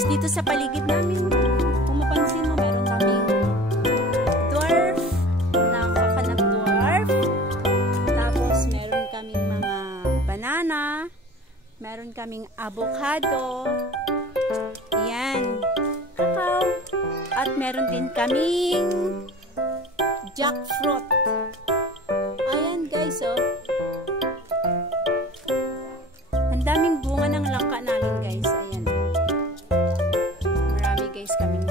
guys, dito sa paligid namin, kung mapansin mo, meron kaming dwarf, na coconut dwarf. Tapos, meron kaming mga banana. Meron kaming avocado. Yan. Kakao. At meron din kaming jackfruit. Ayan guys, oh. Ang daming bunga ng langka namin guys. Ayan. Marami guys kaming